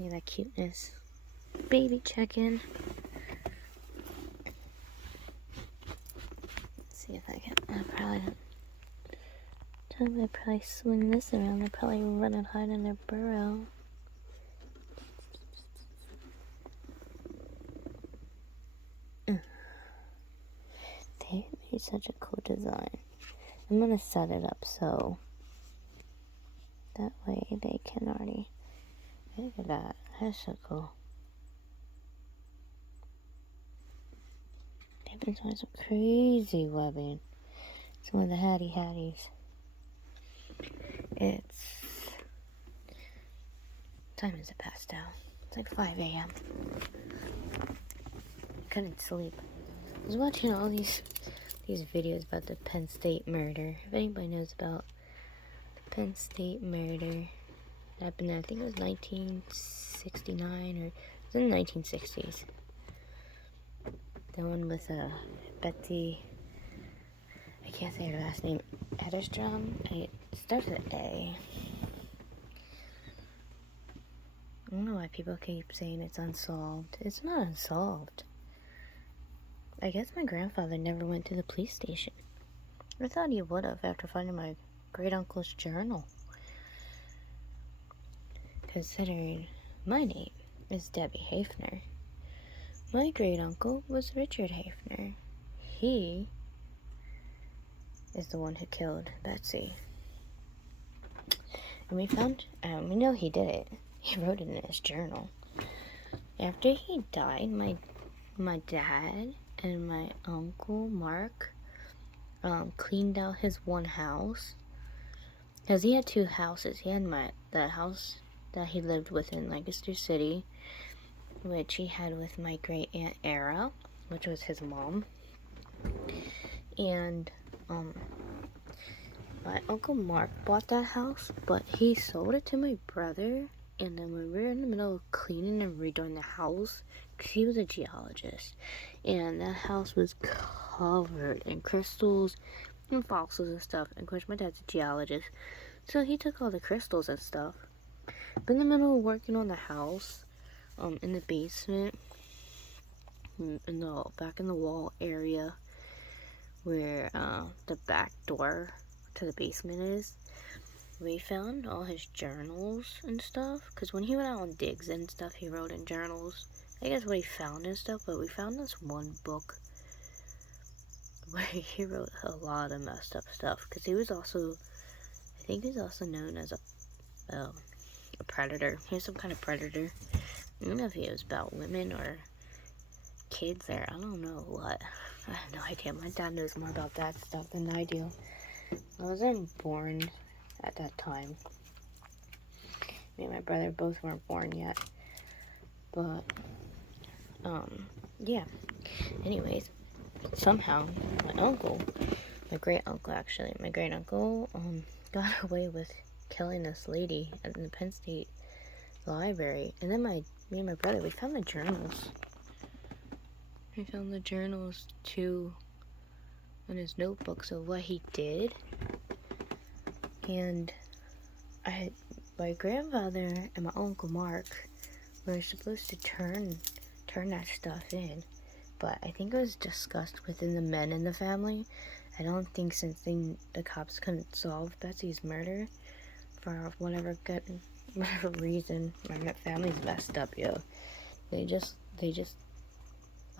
Look at that cuteness. Baby check-in. Let's see if I can. I probably swing this around. They probably run and hide in their burrow. They made such a cool design. I'm gonna set it up so that way they can already. Look at that. That's so cool. They've been doing some crazy webbing. Some of the hatties. Time is it past now? It's like 5 a.m. Couldn't sleep. I was watching all these videos about the Penn State murder. If anybody knows about the Penn State murder, it happened, I think it was 1969 or it was in the 1960s. The one with Betsy, I can't say her last name, Edderstrom. It starts with A. I don't know why people keep saying it's unsolved. It's not unsolved. I guess my grandfather never went to the police station. I thought he would have after finding my great-uncle's journal. Considering my name is Debbie Hafner. My great-uncle was Richard Hafner. He is the one who killed Betsy. And we know he did it. He wrote it in his journal. After he died, my dad and my uncle Mark cleaned out his one house, because he had two houses. He had the house that he lived with in Lancaster City, which he had with my great aunt Era, which was his mom, and my uncle Mark bought that house, but he sold it to my brother. And then when we were in the middle of cleaning and redoing the house, because he was a geologist, and that house was covered in crystals and fossils and stuff. And of course, my dad's a geologist, so he took all the crystals and stuff. But in the middle of working on the house, in the basement, back in the wall area, where the back door to the basement is, we found all his journals and stuff, because when he went out on digs and stuff, he wrote in journals. I guess what he found and stuff, but we found this one book where he wrote a lot of messed up stuff, because he was also, I think he's also known as a predator. He was some kind of predator. I don't know if he was about women or kids or I don't know what. I have no idea. My dad knows more about that stuff than I do. I wasn't born at that time. Me and my brother both weren't born yet. But, yeah. Anyways, somehow, my great uncle, got away with killing this lady at the Penn State library. And then me and my brother, we found the journals. We found the journals, too, in his notebooks of what he did. And my grandfather and my uncle Mark were supposed to turn that stuff in, but I think it was discussed within the men in the family. I don't think since the cops couldn't solve Betsy's murder for whatever reason, my family's messed up, yo. They just I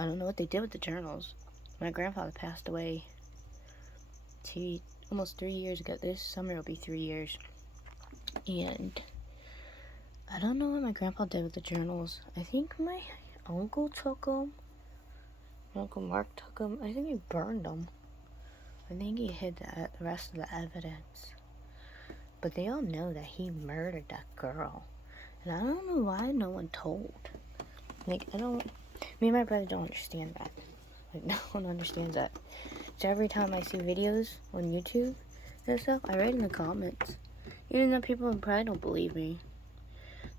don't know what they did with the journals. My grandfather passed away almost 3 years ago. This summer will be 3 years. And I don't know what my grandpa did with the journals. I think my uncle took them. My Uncle Mark took them. I think he burned them. I think he hid the rest of the evidence. But they all know that he murdered that girl. And I don't know why no one told. Me and my brother don't understand that. No one understands that. So every time I see videos on YouTube and stuff, I write in the comments. Even though people probably don't believe me.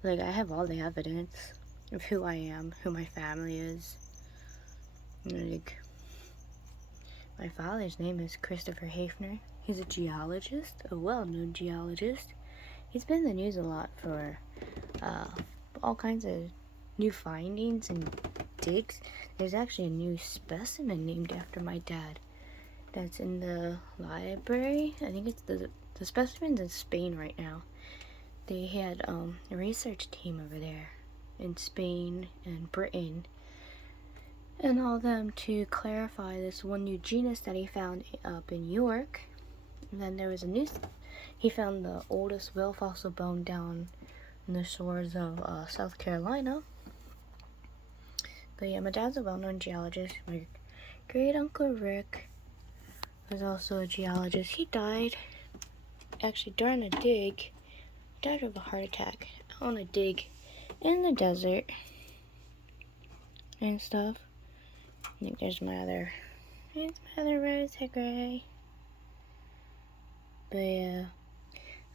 I have all the evidence of who I am, who my family is. My father's name is Christopher Hafner. He's a geologist, a well-known geologist. He's been in the news a lot for all kinds of new findings and digs. There's actually a new specimen named after my dad that's in the library. I think it's the specimen's in Spain right now. They had a research team over there in Spain and Britain and all them to clarify this one new genus that he found up in York. And then there was he found the oldest whale fossil bone down in the shores of South Carolina. But yeah, my dad's a well-known geologist. My great uncle Rick was also a geologist. He died actually during a dig. He died of a heart attack on a dig in the desert and stuff. I think there's my other rose hair gray. But yeah,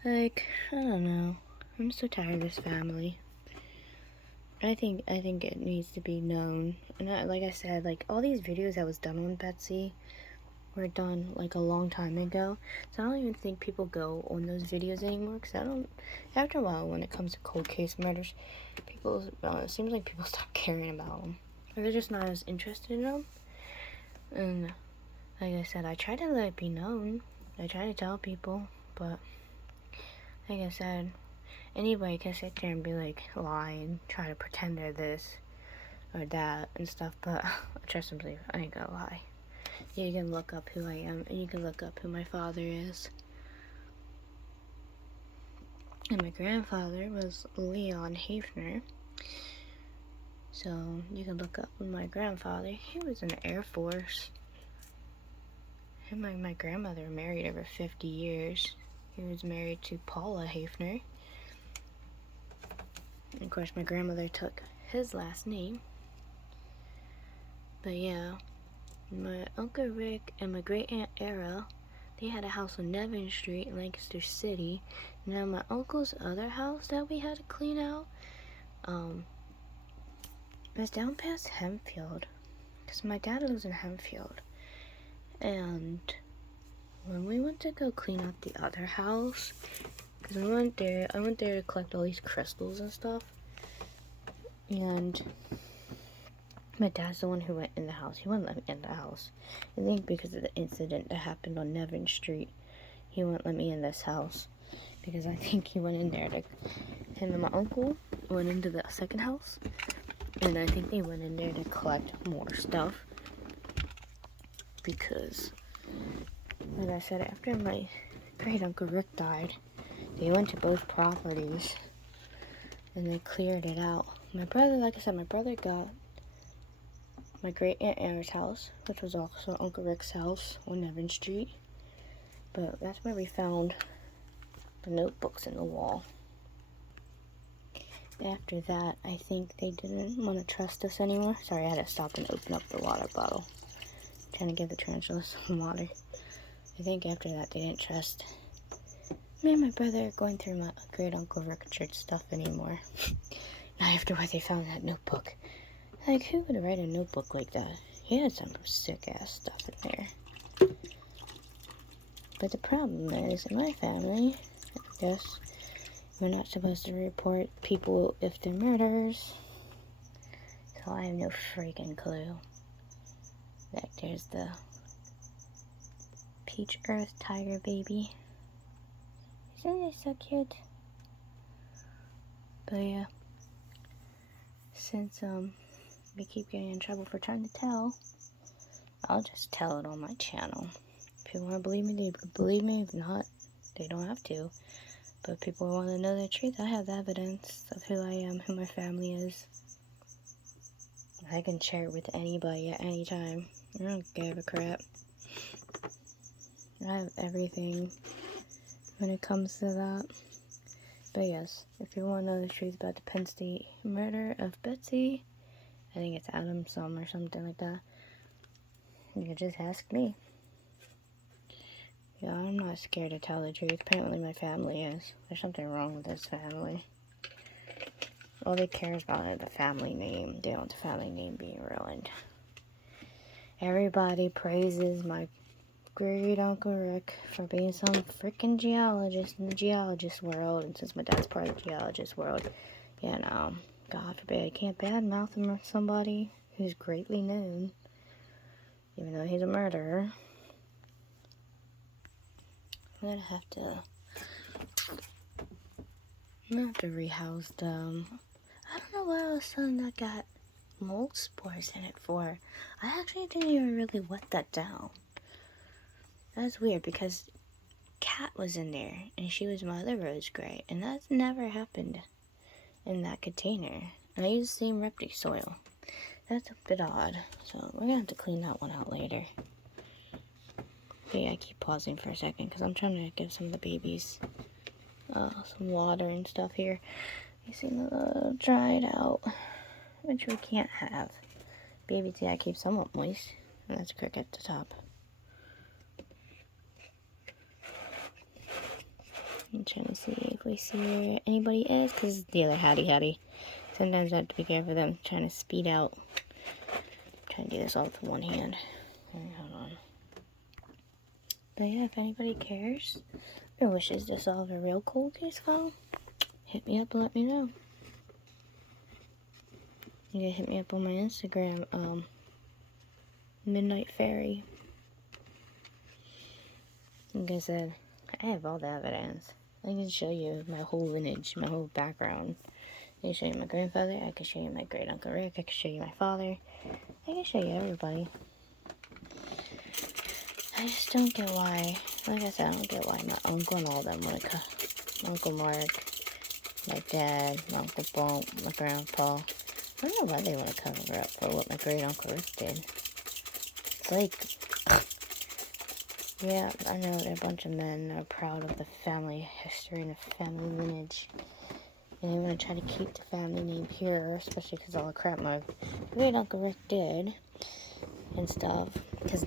like, I don't know. I'm so tired of this family. I think it needs to be known. And like I said, like, all these videos that was done on Betsy were done like a long time ago. So I don't even think people go on those videos anymore. Because after a while, when it comes to cold case murders, it seems like people stop caring about them. Or they're just not as interested in them. And like I said, I try to let it be known. I try to tell people, but like I said, anybody can sit there and be like, lie and try to pretend they're this or that and stuff, but trust and believe, I ain't gonna lie. You can look up who I am, and you can look up who my father is. And my grandfather was Leon Hafner. So you can look up my grandfather. He was in the Air Force. And my grandmother were married over 50 years. He was married to Paula Hafner. And of course, my grandmother took his last name. But yeah, my Uncle Rick and my great aunt Era, they had a house on Nevin Street in Lancaster City. Now my uncle's other house that we had to clean out, was down past Hempfield, because my dad lives in Hempfield. And when we went to go clean out the other house, because I went there to collect all these crystals and stuff, and my dad's the one who went in the house. He wouldn't let me in the house. I think because of the incident that happened on Nevin Street, he wouldn't let me in this house, because I think he went in there him and my uncle went into the second house, and I think they went in there to collect more stuff, because, like I said, after my great uncle Rick died, they went to both properties, and they cleared it out. My brother, like I said, my brother got my great aunt Anna's house, which was also Uncle Rick's house on Nevin Street, but that's where we found the notebooks in the wall. After that, I think they didn't want to trust us anymore. Sorry, I had to stop and open up the water bottle. Trying to give the tarantulas some water. I think after that, they didn't trust me and my brother going through my great Uncle Richard's stuff anymore. Not after what they found in that notebook. Like, who would write a notebook like that? He had some sick-ass stuff in there. But the problem is, in my family, I guess, we're not supposed to report people if they're murderers. So I have no freaking clue. Like, there's the Peach Earth Tiger baby. Isn't it so cute? But yeah, since we keep getting in trouble for trying to tell, I'll just tell it on my channel. If you want to believe me, they can believe me. If not, they don't have to. But if people want to know the truth, I have the evidence of who I am, who my family is. I can share it with anybody at any time. I don't give a crap. I have everything when it comes to that. But yes, if you want to know the truth about the Penn State murder of Betsy, I think it's Adam Sum or something like that, you can just ask me. Yeah, I'm not scared to tell the truth. Apparently my family is. There's something wrong with this family. All they care about is the family name. They don't want the family name being ruined. Everybody praises my great Uncle Rick for being some freaking geologist in the geologist world. And since my dad's part of the geologist world, you know, God forbid, I can't badmouth somebody who's greatly known, even though he's a murderer. I'm gonna have to rehouse them. I don't know what all of a sudden that got mold spores in it for. I actually didn't even really wet that down. That's weird because Cat was in there and she was my other rose gray, and that's never happened in that container. And I used the same Repti soil. That's a bit odd, so we're gonna have to clean that one out later. But yeah, I keep pausing for a second because I'm trying to give some of the babies some water and stuff here. They seem a little dried out, which we can't have. Babies, yeah, keep somewhat moist, and that's Crick at the top. I'm trying to see if we see where anybody is, because the other Hattie. Sometimes I have to be careful of them trying to speed out. I'm trying to do this all with one hand. Hold on. But yeah, if anybody cares or wishes to solve a real cold case file, hit me up and let me know. You can hit me up on my Instagram, Midnight Fairy. Like I said, I have all the evidence. I can show you my whole lineage, my whole background. I can show you my grandfather, I can show you my great uncle Rick, I can show you my father, I can show you everybody. I just don't get why, like I said, I don't get why my uncle and all them want to my Uncle Mark, my dad, my Uncle Bump, my grandpa. I don't know why they want to cover up for what my great uncle Rick did. It's like, yeah, I know that a bunch of men are proud of the family history and the family lineage. And they want to try to keep the family name pure, especially because all the crap my great uncle Rick did and stuff. Because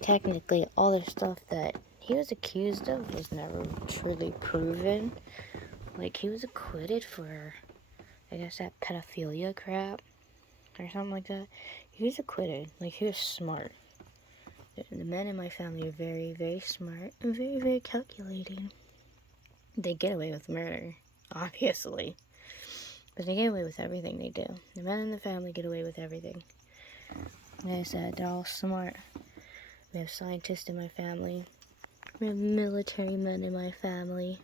technically, all the stuff that he was accused of was never truly proven. Like, he was acquitted for, I guess, that pedophilia crap or something like that. He was acquitted. Like, he was smart. The men in my family are very, very smart and very, very calculating. They get away with murder, obviously. But they get away with everything they do. The men in the family get away with everything. Like I said, they're all smart. We have scientists in my family. We have military men in my family.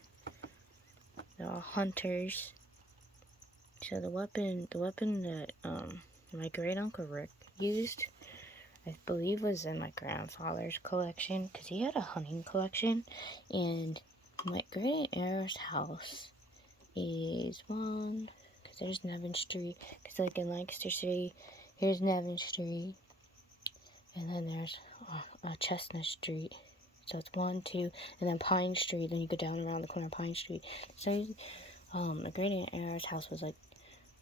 They're all hunters. So the weapon that my great uncle Rick used, I believe, was in my grandfather's collection, because he had a hunting collection. And my great aunt's house is one, because there's Nevin Street, because like in Lancaster City, here's Nevin Street, and then there's Chestnut Street. So it's 1, 2, and then Pine Street. Then you go down around the corner of Pine Street. So my great aunt's house was like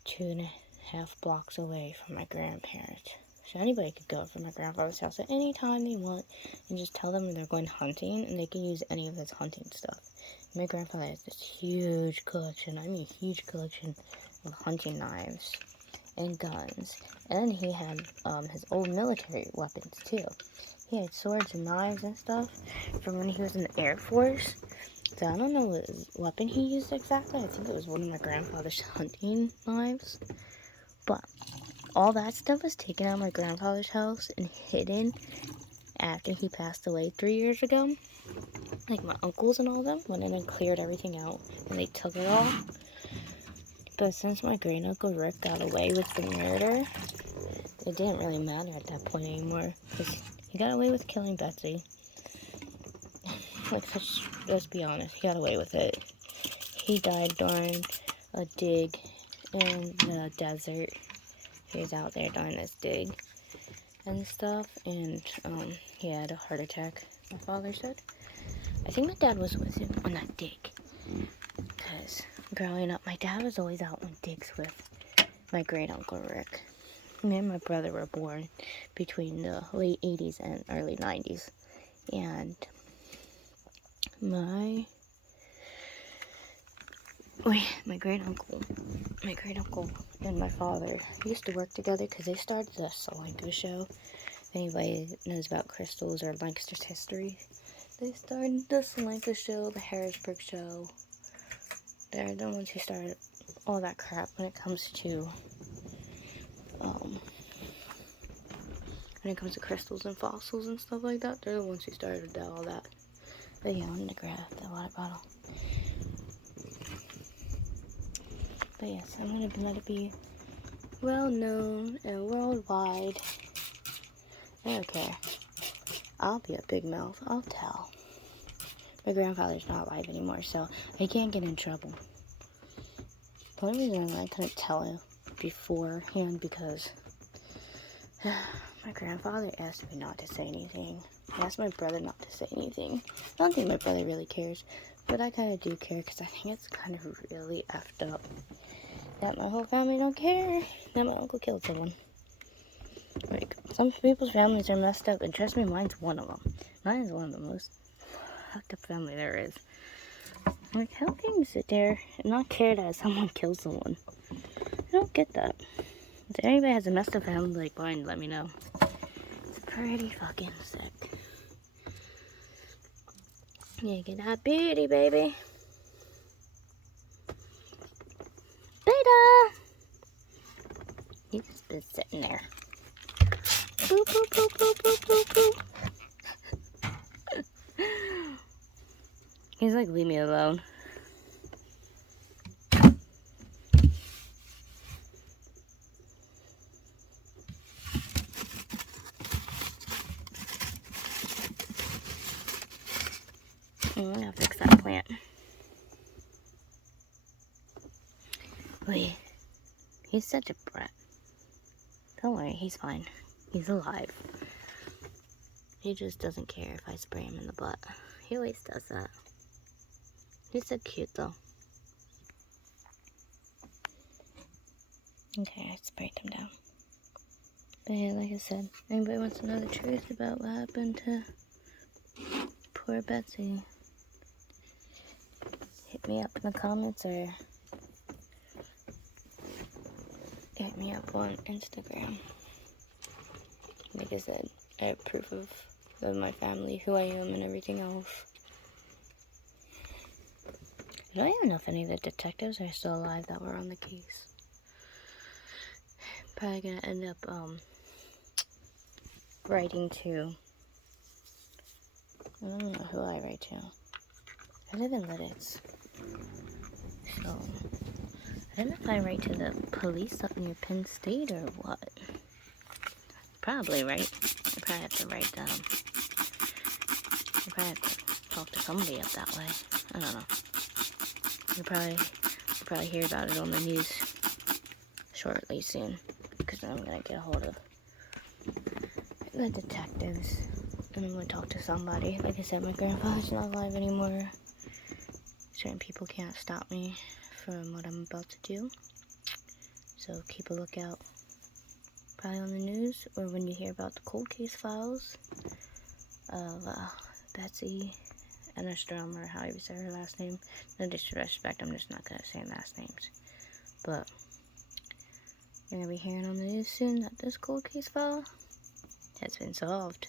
2.5 blocks away from my grandparents. So anybody could go from my grandfather's house at any time they want and just tell them they're going hunting, and they can use any of his hunting stuff. My grandfather has this huge collection, I mean huge collection of hunting knives and guns. And then he had his old military weapons too. He had swords and knives and stuff from when he was in the Air Force. So I don't know what weapon he used exactly. I think it was one of my grandfather's hunting knives. But all that stuff was taken out of my grandfather's house and hidden after he passed away 3 years ago. Like my uncles and all them went in and cleared everything out and they took it all. But since my great uncle Rick got away with the murder, it didn't really matter at that point anymore. Because he got away with killing Betsy. Like, let's be honest, he got away with it. He died during a dig in the desert. He was out there during this dig and stuff, and he had a heart attack, my father said. I think my dad was with him on that dig, because growing up, my dad was always out on digs with my great uncle Rick. Me and my brother were born between the late 80s and early 90s, and my great uncle and my father used to work together because they started the Solenko show. If anybody knows about crystals or Lancaster's history, they started the Solenko show, the Harrisburg show. They're the ones who started all that crap when it comes to crystals and fossils and stuff like that. They're the ones who started all that. But yeah, I'm gonna grab the water bottle. But yes, I'm gonna let it be well known and worldwide. I don't care. I'll be a big mouth. I'll tell. My grandfather's not alive anymore, so I can't get in trouble. The only reason I couldn't tell him beforehand because my grandfather asked me not to say anything. He asked my brother not to say anything. I don't think my brother really cares, but I kind of do care because I think it's kind of really effed up that my whole family don't care that my uncle killed someone. Like, some people's families are messed up, and trust me, mine's one of them. Mine is one of the most fucked up family there is. Like, how can you sit there and not care that someone killed someone? I don't get that. If anybody has a messed up family like mine, let me know. It's pretty fucking sick. Yeah, get that beauty, baby. Beta! He's just been sitting there. Boop, boop, boop, boop, boop, boop, boop. He's like, leave me alone. I'm gonna fix that plant. Wait, he's such a brat. Don't worry, he's fine. He's alive. He just doesn't care if I spray him in the butt. He always does that. He's so cute though. Okay, I sprayed him down. But yeah, like I said, anybody wants to know the truth about what happened to poor Betsy, hit me up in the comments or hit me up on Instagram. Like I said, I have proof of my family, who I am, and everything else. I don't even know if any of the detectives are still alive that were on the case. Probably gonna end up writing to, I don't know who I write to. I live in Lidditz, so I don't know if I write to the police up near Penn State or what. Probably, right? I probably have to write them. I probably have to talk to somebody up that way. I don't know. You'll probably hear about it on the news shortly soon, because I'm gonna get a hold of the detectives and I'm gonna talk to somebody. Like I said, my grandfather's not alive anymore. Certain people can't stop me from what I'm about to do, so keep a lookout probably on the news or when you hear about the cold case files of Betsy Ennerstrom, or however you say her last name. No disrespect, I'm just not gonna say last names, but you're gonna be hearing on the news soon that this cold case file has been solved.